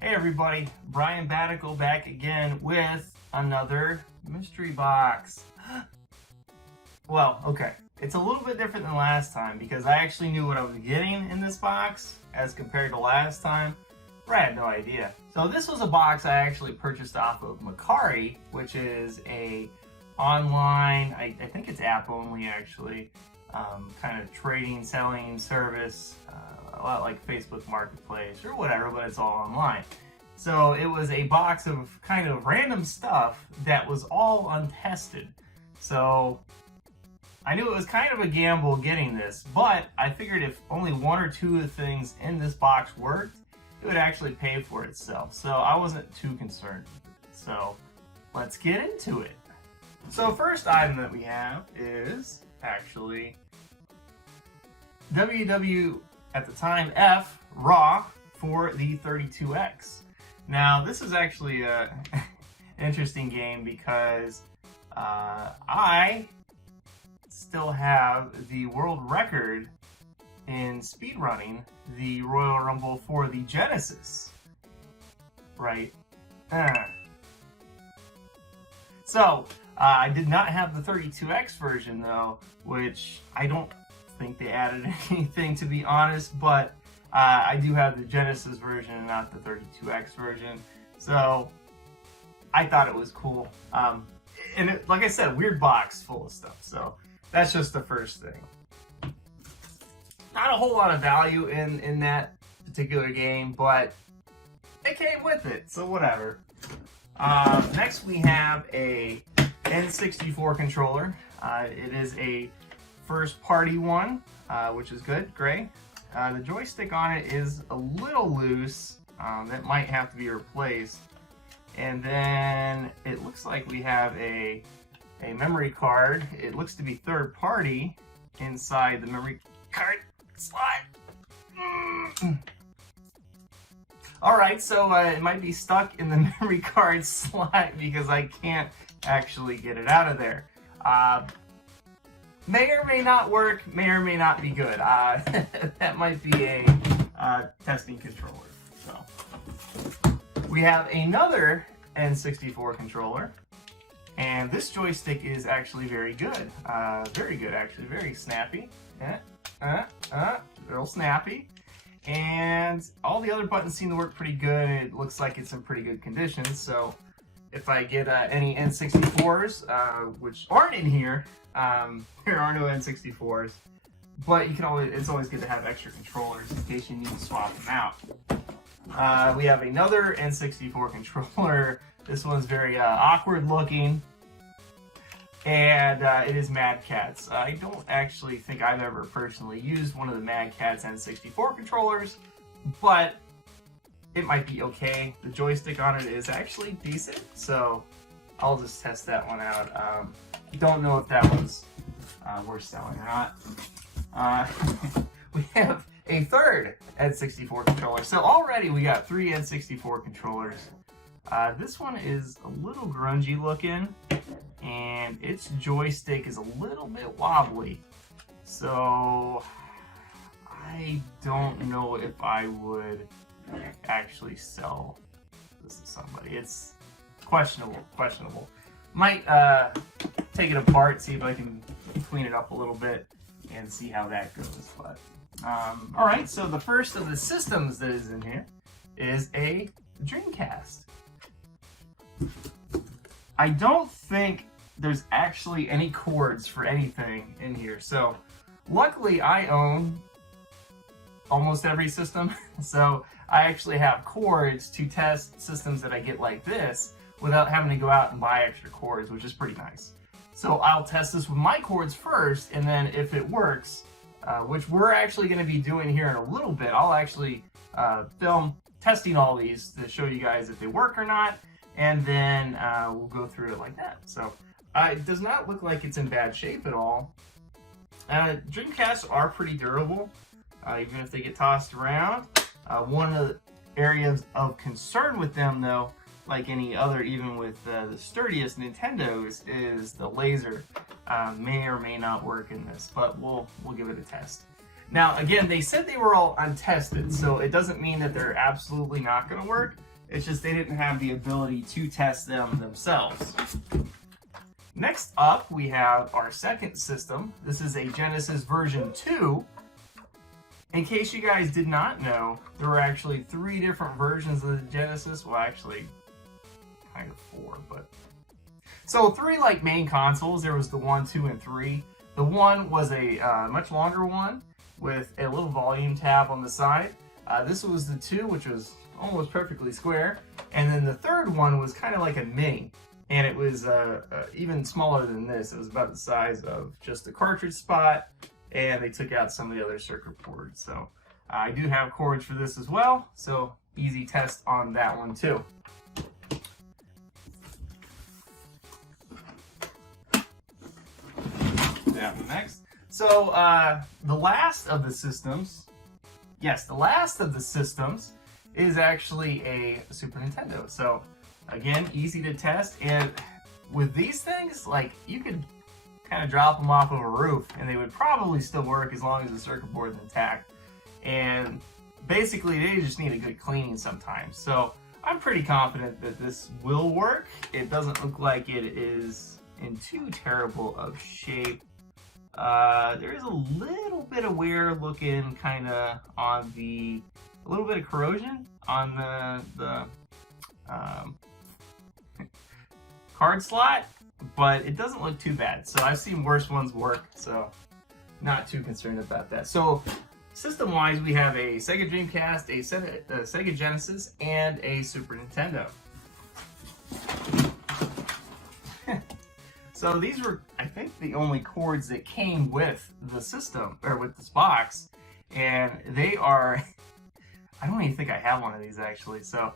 Hey everybody, Brian Badical back again with another mystery box. Well, okay, it's a little bit different than last time because I actually knew what I was getting in this box as compared to last time, where I had no idea. So this was a box I actually purchased off of Mercari, which is a online, I think it's app only actually, kind of trading, selling service, a lot like Facebook Marketplace or whatever, but it's all online. So it was a box of kind of random stuff that was all untested. So I knew it was kind of a gamble getting this, but I figured if only one or two of the things in this box worked, it would actually pay for itself. So I wasn't too concerned with it. So let's get into it. So first item that we have is actually WW at the time F Raw for the 32X. Now this is actually an interesting game because I still have the world record in speedrunning the Royal Rumble for the Genesis. Right? So I did not have the 32X version though, which I don't think they added anything to be honest, but I do have the Genesis version and not the 32X version, so I thought it was cool. And it, like I said, weird box full of stuff, so that's just the first thing. Not a whole lot of value in that particular game, but it came with it, so whatever. Next we have a N64 controller. It is a first party one, which is good, great. The joystick on it is a little loose. That might have to be replaced. And then it looks like we have a memory card. It looks to be third party inside the memory card slot. Alright, so it might be stuck in the memory card slot because I can't actually get it out of there. May or may not work, may or may not be good. That might be a testing controller. So we have another N64 controller, and this joystick is actually very good. Very good, actually, very snappy. Real snappy. And all the other buttons seem to work pretty good. It looks like it's in pretty good condition. So if I get any N64s, which aren't in here, there are no N64s, but you can it's always good to have extra controllers in case you need to swap them out. We have another N64 controller. This one's very awkward looking, and it is Mad Catz. I don't actually think I've ever personally used one of the Mad Catz N64 controllers, but it might be okay. The joystick on it is actually decent, so I'll just test that one out. Don't know if that one's worth selling or not. We have a third N64 controller. So already we got 3 N64 controllers. This one is a little grungy looking, and its joystick is a little bit wobbly. So I don't know if I would actually sell this to somebody. It's questionable. Might take it apart, see if I can clean it up a little bit and see how that goes. But alright, so the first of the systems that is in here is a Dreamcast. I don't think there's actually any cords for anything in here, so luckily I own almost every system, so I actually have cords to test systems that I get like this without having to go out and buy extra cords, which is pretty nice. So I'll test this with my cords first, and then if it works, which we're actually going to be doing here in a little bit, I'll actually film testing all these to show you guys if they work or not, and then we'll go through it like that. So it does not look like it's in bad shape at all. Dreamcasts are pretty durable, even if they get tossed around. One of the areas of concern with them, though, like any other, even with the sturdiest Nintendos, is the laser. May or may not work in this, but we'll give it a test. Now, again, they said they were all untested, so it doesn't mean that they're absolutely not going to work. It's just they didn't have the ability to test them themselves. Next up, we have our second system. This is a Genesis version 2. In case you guys did not know, there were actually 3 different versions of the Genesis. Well, actually, kind of 4, but... So 3 like main consoles. There was the 1, 2, and 3. The 1 was a much longer one with a little volume tab on the side. This was the 2, which was almost perfectly square. And then the third one was kind of like a mini. And it was even smaller than this. It was about the size of just the cartridge spot. And they took out some of the other circuit boards. So I do have cords for this as well. So easy test on that one too. Next. So the last of the systems, yes, the last of the systems is actually a Super Nintendo. So again, easy to test, and with these things, like, you could kind of drop them off of a roof and they would probably still work as long as the circuit board is intact. And basically they just need a good cleaning sometimes. So I'm pretty confident that this will work. It doesn't look like it is in too terrible of shape. There is a little bit of wear looking kind of on a little bit of corrosion on the card slot, but it doesn't look too bad. So I've seen worse ones work, so not too concerned about that. So system-wise, we have a Sega Dreamcast, a Sega Genesis, and a Super Nintendo. So these were, I think, the only cords that came with the system, or with this box, and they are, I don't even think I have one of these actually, so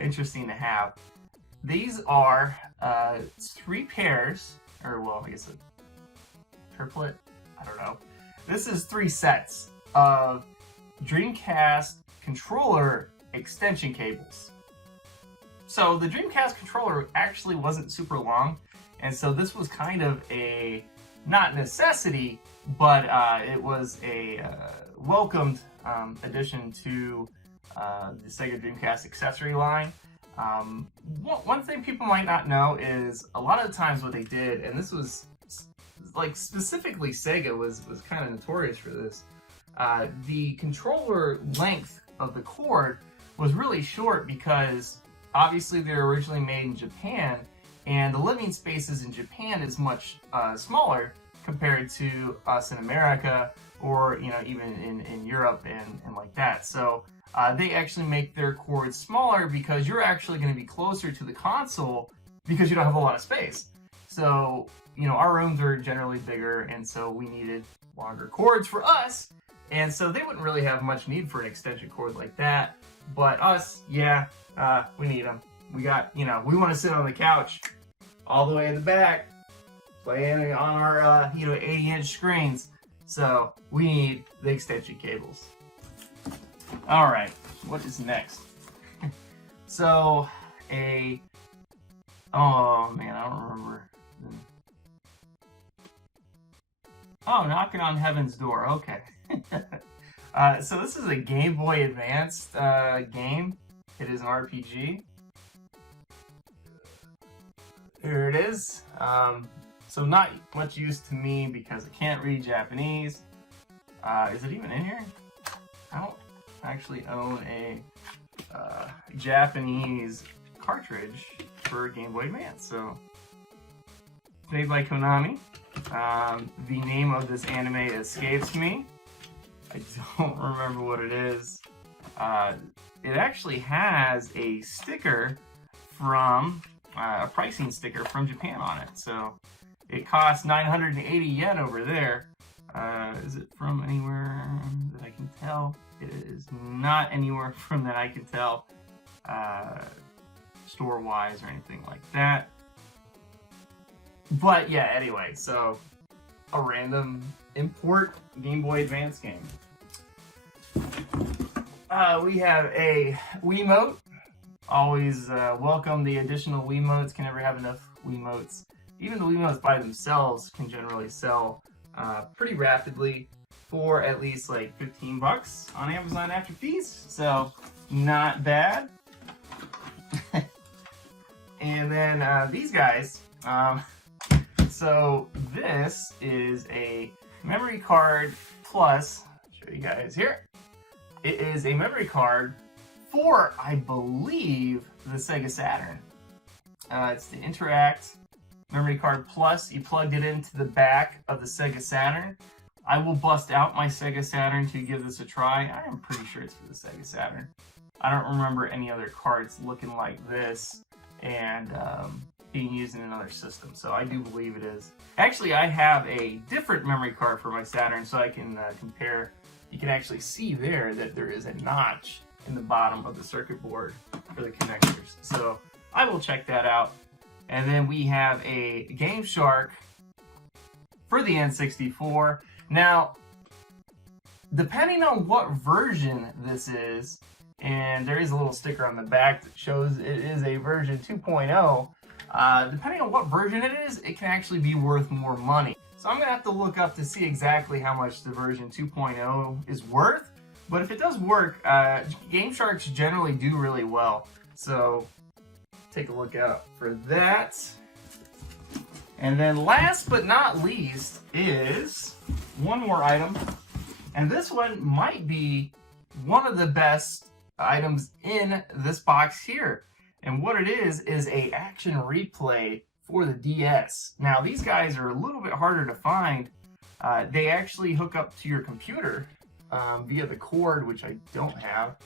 interesting to have. These are 3 pairs, or well, I guess a triplet, I don't know. This is 3 sets of Dreamcast controller extension cables. So the Dreamcast controller actually wasn't super long, and so this was kind of a, not necessity, but it was a welcomed addition to the Sega Dreamcast accessory line. One thing people might not know is a lot of the times what they did, and this was like specifically Sega was kind of notorious for this, the controller length of the cord was really short because obviously they're originally made in Japan, and the living spaces in Japan is much smaller compared to us in America, or even in Europe and like that. So they actually make their cords smaller because you're actually going to be closer to the console because you don't have a lot of space. So our rooms are generally bigger, and so we needed longer cords for us, and so they wouldn't really have much need for an extension cord like that. But us, yeah, we need them. We got, we want to sit on the couch all the way in the back, playing on our, 80-inch screens. So we need the extension cables. All right, what is next? So oh man, I don't remember. Oh, Knocking on Heaven's Door. Okay. So this is a Game Boy Advanced game. It is an RPG. Here it is. So not much use to me because I can't read Japanese. Is it even in here? I don't actually own a Japanese cartridge for Game Boy Advance. So it's made by Konami. The name of this anime escapes me. I don't remember what it is. It actually has a sticker from, a pricing sticker from Japan on it. So it costs 980 yen over there. Is it from anywhere that I can tell? It is not anywhere from that I can tell, store-wise or anything like that. But yeah, anyway, so a random import Game Boy Advance game. We have a Wiimote. Always welcome the additional Wiimotes. Can never have enough Wiimotes. Even the Wiimotes by themselves can generally sell pretty rapidly for at least like $15 on Amazon after fees. So not bad. And then these guys, so this is a memory card plus, I'll show you guys here. It is a memory card for, I believe, the Sega Saturn. It's the Interact memory card plus. You plugged it into the back of the Sega Saturn. I will bust out my Sega Saturn to give this a try. I am pretty sure it's for the Sega Saturn. I don't remember any other cards looking like this and being used in another system, so I do believe it is. Actually, I have a different memory card for my Saturn, so I can compare. You can actually see there that there is a notch in the bottom of the circuit board for the connectors. So I will check that out. And then we have a Game Shark for the N64. Now, depending on what version this is, and there is a little sticker on the back that shows it is a version 2.0, depending on what version it is, it can actually be worth more money. So I'm going to have to look up to see exactly how much the version 2.0 is worth. But if it does work, Game Sharks generally do really well. So take a look out for that. And then last but not least is one more item. And this one might be one of the best items in this box here. And what it is a action replay for the DS. Now these guys are a little bit harder to find. They actually hook up to your computer via the cord, which I don't have.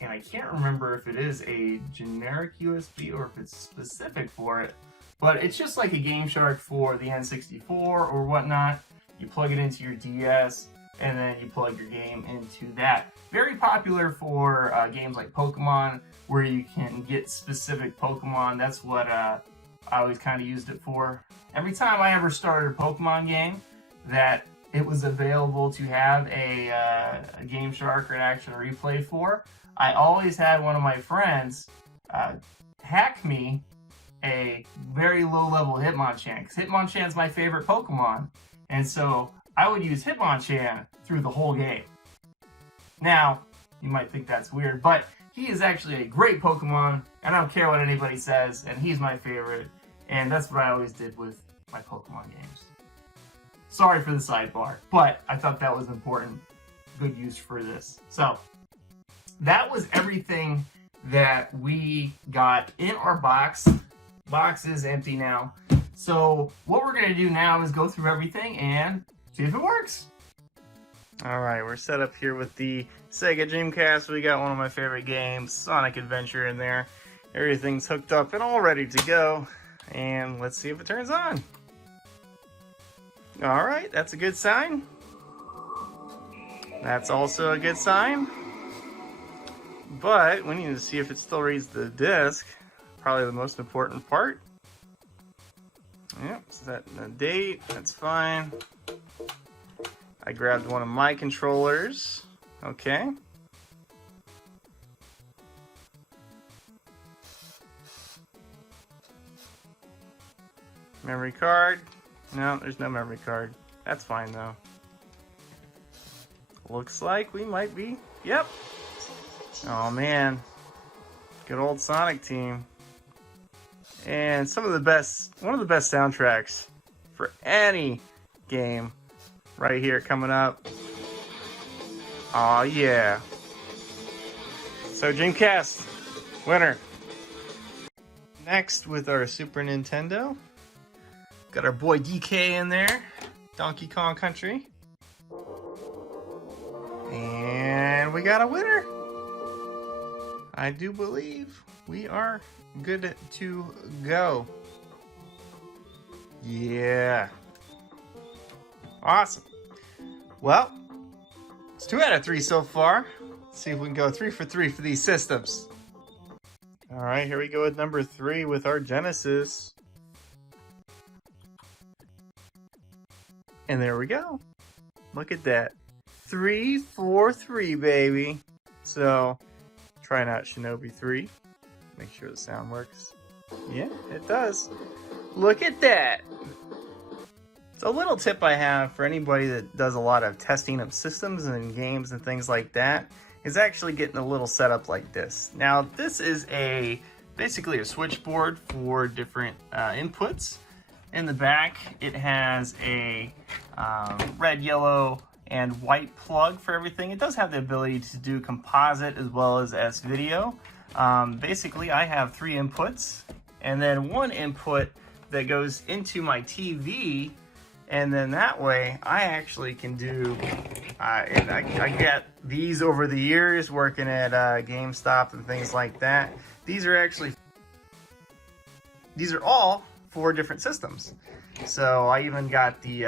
And I can't remember if it is a generic USB or if it's specific for it. But it's just like a Game Shark for the N64 or whatnot. You plug it into your DS, and then you plug your game into that. Very popular for games like Pokemon, where you can get specific Pokemon. That's what I always kind of used it for. Every time I ever started a Pokemon game that it was available to have a Game Shark or an action replay for, I always had one of my friends hack me a very low-level Hitmonchan, because Hitmonchan's my favorite Pokemon, and so I would use Hitmonchan through the whole game. Now, you might think that's weird, but he is actually a great Pokemon, and I don't care what anybody says, and he's my favorite, and that's what I always did with my Pokemon games. Sorry for the sidebar, but I thought that was important. Good use for this. So, that was everything that we got in our box. Box is empty now. So what we're gonna do now is go through everything and see if it works. All right, we're set up here with the Sega Dreamcast. We got one of my favorite games, Sonic Adventure, in there. Everything's hooked up and all ready to go. And let's see if it turns on. All right, that's a good sign. That's also a good sign. But we need to see if it still reads the disc. Probably the most important part. Yep, set the date, that's fine. I grabbed one of my controllers. Okay. Memory card. No, there's no memory card. That's fine though. Looks like we might be. Yep. Oh man. Good old Sonic team. And one of the best soundtracks for any game right here coming up. Oh yeah. So Dreamcast, winner. Next with our Super Nintendo, got our boy DK in there, Donkey Kong Country. And we got a winner. I do believe we are good to go. Yeah. Awesome. Well, it's 2 out of 3 so far. Let's see if we can go 3 for 3 for these systems. All right, here we go with number 3 with our Genesis. And there we go. Look at that. 3, 4, 3, baby. So, trying out Shinobi 3. Make sure the sound works. Yeah, it does. Look at that. So a little tip I have for anybody that does a lot of testing of systems and games and things like that is actually getting a little setup like this. Now, this is a basically a switchboard for different inputs. In the back, it has a red, yellow, and white plug for everything. It does have the ability to do composite as well as S-video. Basically, I have 3 inputs, and then 1 input that goes into my TV, and then that way I actually can do, and I get these over the years working at GameStop and things like that. These are all 4 different systems. So I even got the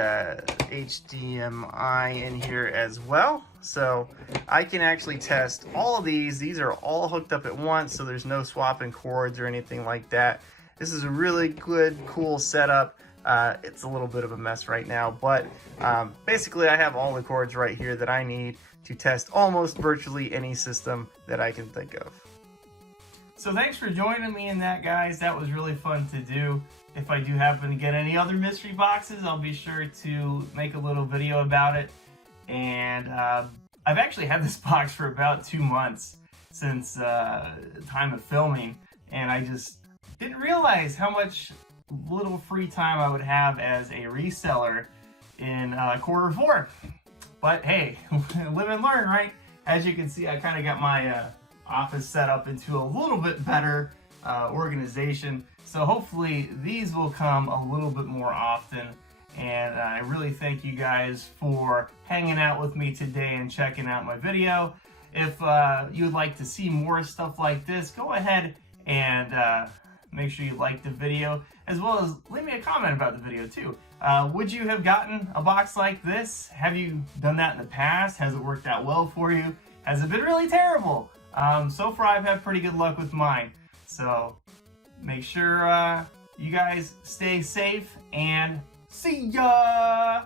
HDMI in here as well. So I can actually test all of these. These are all hooked up at once, so there's no swapping cords or anything like that. This is a really good, cool setup. It's a little bit of a mess right now, but basically I have all the cords right here that I need to test almost virtually any system that I can think of. So thanks for joining me in that, guys. That was really fun to do. If I do happen to get any other mystery boxes, I'll be sure to make a little video about it. And I've actually had this box for about 2 months since time of filming, and I just didn't realize how much little free time I would have as a reseller in Q4. But hey, live and learn, right? As you can see, I kind of got my office set up into a little bit better organization. So hopefully these will come a little bit more often. And I really thank you guys for hanging out with me today and checking out my video. If you would like to see more stuff like this, go ahead and make sure you like the video, as well as leave me a comment about the video too. Would you have gotten a box like this? Have you done that in the past? Has it worked out well for you? Has it been really terrible? So far I've had pretty good luck with mine. So make sure you guys stay safe and see ya!